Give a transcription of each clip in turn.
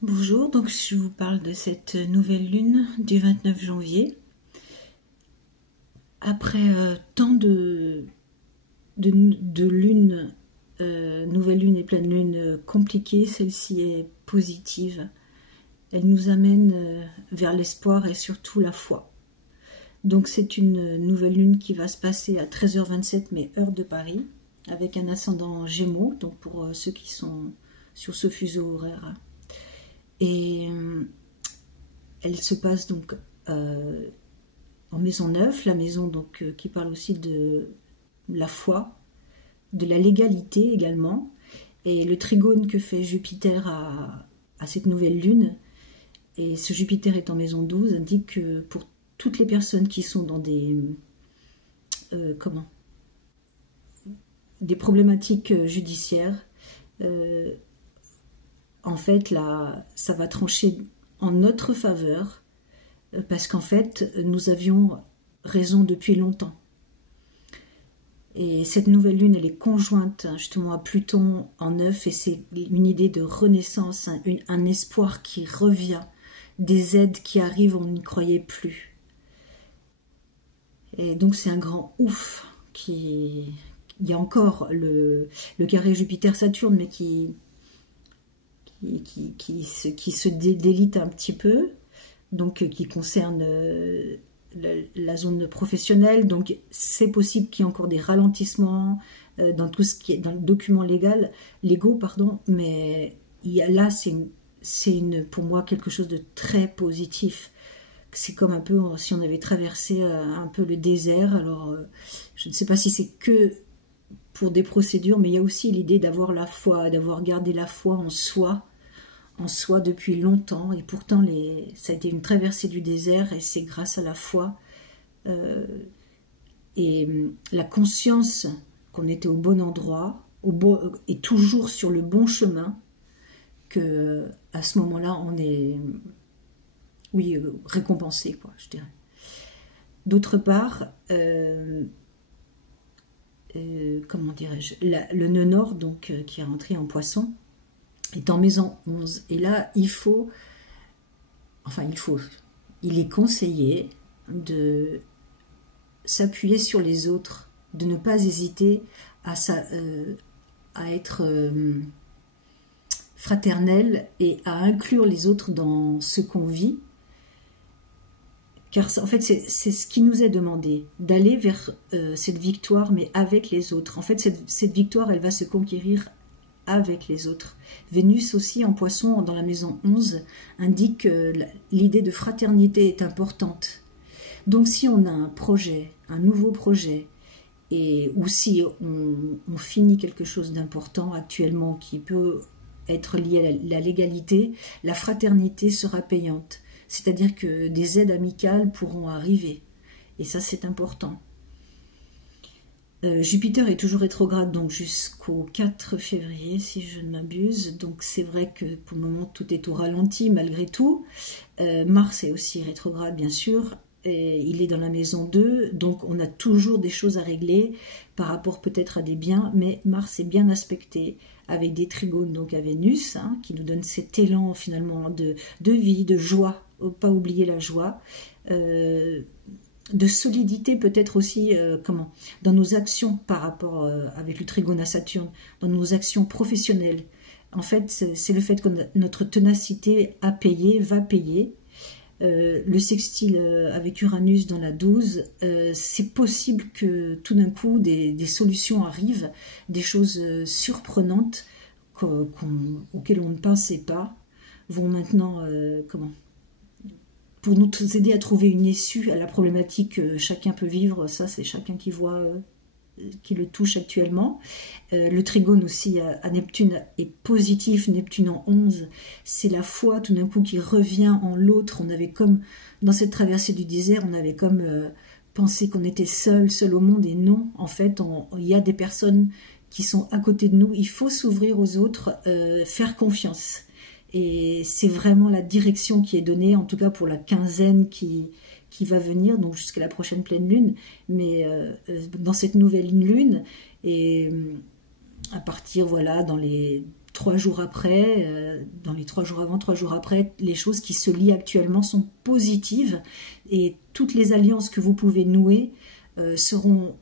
Bonjour, donc je vous parle de cette nouvelle lune du 29 janvier. Après tant de lunes, nouvelle lune et pleine lune compliquées, celle-ci est positive. Elle nous amène vers l'espoir et surtout la foi. Donc c'est une nouvelle lune qui va se passer à 13h27, mais heure de Paris, avec un ascendant Gémeaux, donc pour ceux qui sont sur ce fuseau horaire. Et elle se passe donc en maison 9, la maison donc, qui parle aussi de la foi, de la légalité également. Et le trigone que fait Jupiter à cette nouvelle lune, et ce Jupiter est en maison 12, indique que pour toutes les personnes qui sont dans des problématiques judiciaires, en fait, là, ça va trancher en notre faveur, parce qu'en fait, nous avions raison depuis longtemps. Et cette nouvelle lune, elle est conjointe justement à Pluton en 9, et c'est une idée de renaissance, un espoir qui revient, des aides qui arrivent, on n'y croyait plus. Et donc c'est un grand ouf. Il y a encore le carré Jupiter-Saturne, mais qui se délite un petit peu, donc qui concerne la zone professionnelle. Donc c'est possible qu'il y ait encore des ralentissements dans tout ce qui est dans le document légaux, pardon, mais là c'est pour moi quelque chose de très positif. C'est comme un peu si on avait traversé un peu le désert. Alors je ne sais pas si c'est que pour des procédures, mais il y a aussi l'idée d'avoir la foi, d'avoir gardé la foi en soi depuis longtemps, et pourtant ça a été une traversée du désert, et c'est grâce à la foi et la conscience qu'on était au bon endroit, et toujours sur le bon chemin, que à ce moment-là on est, oui, récompensé, quoi, je dirais. D'autre part, comment dirais-je, le nœud nord, donc qui est rentré en Poisson, est en maison 11. Et là, il est conseillé de s'appuyer sur les autres, de ne pas hésiter à être fraternel et à inclure les autres dans ce qu'on vit. Car en fait, c'est ce qui nous est demandé, d'aller vers cette victoire, mais avec les autres. En fait, cette victoire, elle va se conquérir avec les autres. Vénus aussi en Poisson, dans la maison 11, indique que l'idée de fraternité est importante. Donc si on a un projet, un nouveau projet, ou si on finit quelque chose d'important actuellement qui peut être lié à la légalité, la fraternité sera payante. C'est-à-dire que des aides amicales pourront arriver. Et ça, c'est important. Jupiter est toujours rétrograde, donc jusqu'au 4 février, si je ne m'abuse. Donc c'est vrai que pour le moment, tout est au ralenti, malgré tout. Mars est aussi rétrograde, bien sûr. Et il est dans la maison 2, donc on a toujours des choses à régler par rapport peut-être à des biens, mais Mars est bien aspecté avec des trigones donc à Vénus, qui nous donne cet élan finalement de vie, de joie, pas oublier la joie, de solidité peut-être aussi dans nos actions par rapport avec le trigone à Saturne, dans nos actions professionnelles. En fait, c'est le fait que notre ténacité a payé, va payer. Le sextile avec Uranus dans la 12, c'est possible que tout d'un coup des solutions arrivent, des choses surprenantes auxquelles on ne pensait pas, vont maintenant pour nous aider à trouver une issue à la problématique que chacun peut vivre. Ça, c'est chacun qui voit, qui le touche actuellement. Le trigone aussi à Neptune est positif, Neptune en 11, c'est la foi tout d'un coup qui revient en l'autre. On avait comme, dans cette traversée du désert, on avait comme pensé qu'on était seul au monde, et non, en fait, il y a des personnes qui sont à côté de nous. Il faut s'ouvrir aux autres, faire confiance. Et c'est vraiment la direction qui est donnée, en tout cas pour la quinzaine qui va venir, donc jusqu'à la prochaine pleine lune, mais dans cette nouvelle lune, et à partir, voilà, dans les 3 jours après, dans les 3 jours avant, 3 jours après, les choses qui se lient actuellement sont positives et toutes les alliances que vous pouvez nouer seront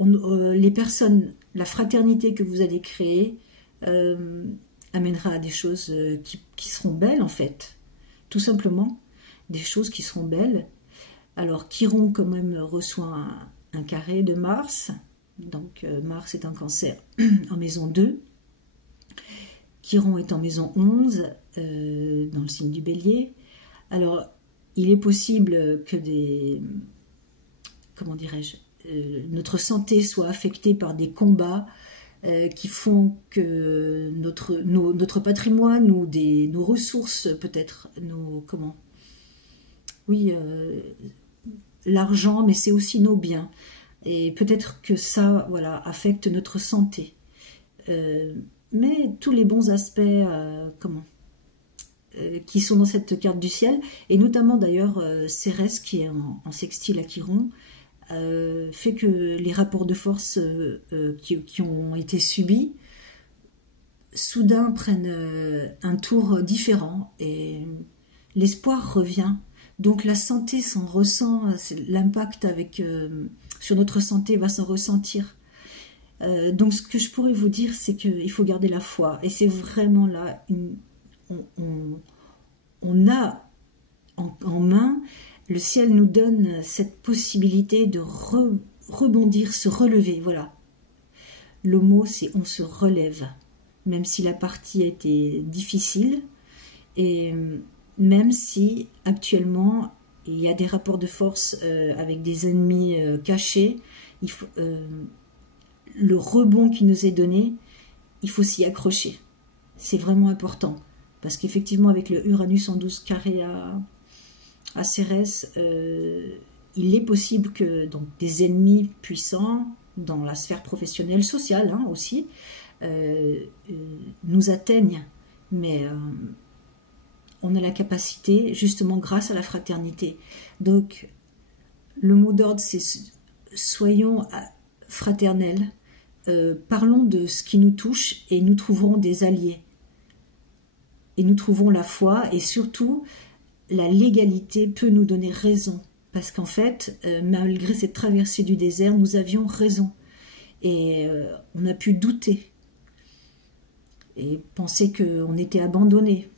les personnes, la fraternité que vous allez créer amènera à des choses qui seront belles en fait, tout simplement, des choses qui seront belles. Alors Chiron quand même reçoit un carré de Mars, donc Mars est en Cancer en maison 2, Chiron est en maison 11 dans le signe du Bélier. Alors il est possible que comment dirais-je, notre santé soit affectée par des combats qui font que notre patrimoine ou nos ressources, peut-être, l'argent, mais c'est aussi nos biens. Et peut-être que ça, voilà, affecte notre santé. Mais tous les bons aspects, qui sont dans cette carte du ciel, et notamment d'ailleurs Cérès qui est en sextile à Chiron, fait que les rapports de force qui ont été subis soudain prennent un tour différent et l'espoir revient. Donc la santé s'en ressent, l'impact sur notre santé va s'en ressentir. Donc ce que je pourrais vous dire, c'est qu'il faut garder la foi. Et c'est vraiment là, on a en main, le ciel nous donne cette possibilité de rebondir, se relever. Voilà. Le mot, c'est on se relève. Même si la partie a été difficile, et même si actuellement il y a des rapports de force avec des ennemis cachés, le rebond qui nous est donné, il faut s'y accrocher. C'est vraiment important. Parce qu'effectivement, avec le Uranus en 12 carré à Cérès, il est possible que donc, des ennemis puissants, dans la sphère professionnelle, sociale aussi, nous atteignent. Mais on a la capacité, justement grâce à la fraternité. Donc, le mot d'ordre, c'est soyons fraternels, parlons de ce qui nous touche et nous trouverons des alliés. Et nous trouvons la foi et surtout, la légalité peut nous donner raison. Parce qu'en fait, malgré cette traversée du désert, nous avions raison. Et on a pu douter. Et penser qu'on était abandonné.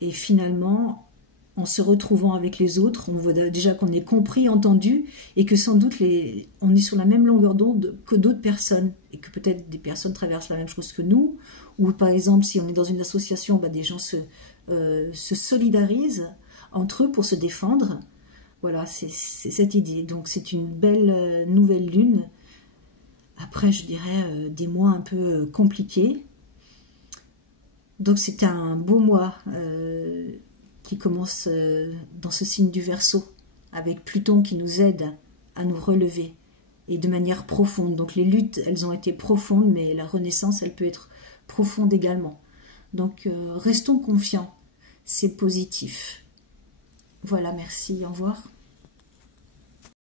Et finalement, en se retrouvant avec les autres, on voit déjà qu'on est compris, entendu, et que sans doute on est sur la même longueur d'onde que d'autres personnes, et que peut-être des personnes traversent la même chose que nous, ou par exemple, si on est dans une association, des gens se solidarisent entre eux pour se défendre. Voilà, c'est cette idée. Donc c'est une belle nouvelle lune. Après, je dirais des mois un peu compliqués. Donc c'était un beau mois qui commence dans ce signe du Verseau, avec Pluton qui nous aide à nous relever, et de manière profonde. Donc les luttes, elles ont été profondes, mais la renaissance, elle peut être profonde également. Donc restons confiants, c'est positif. Voilà, merci, au revoir.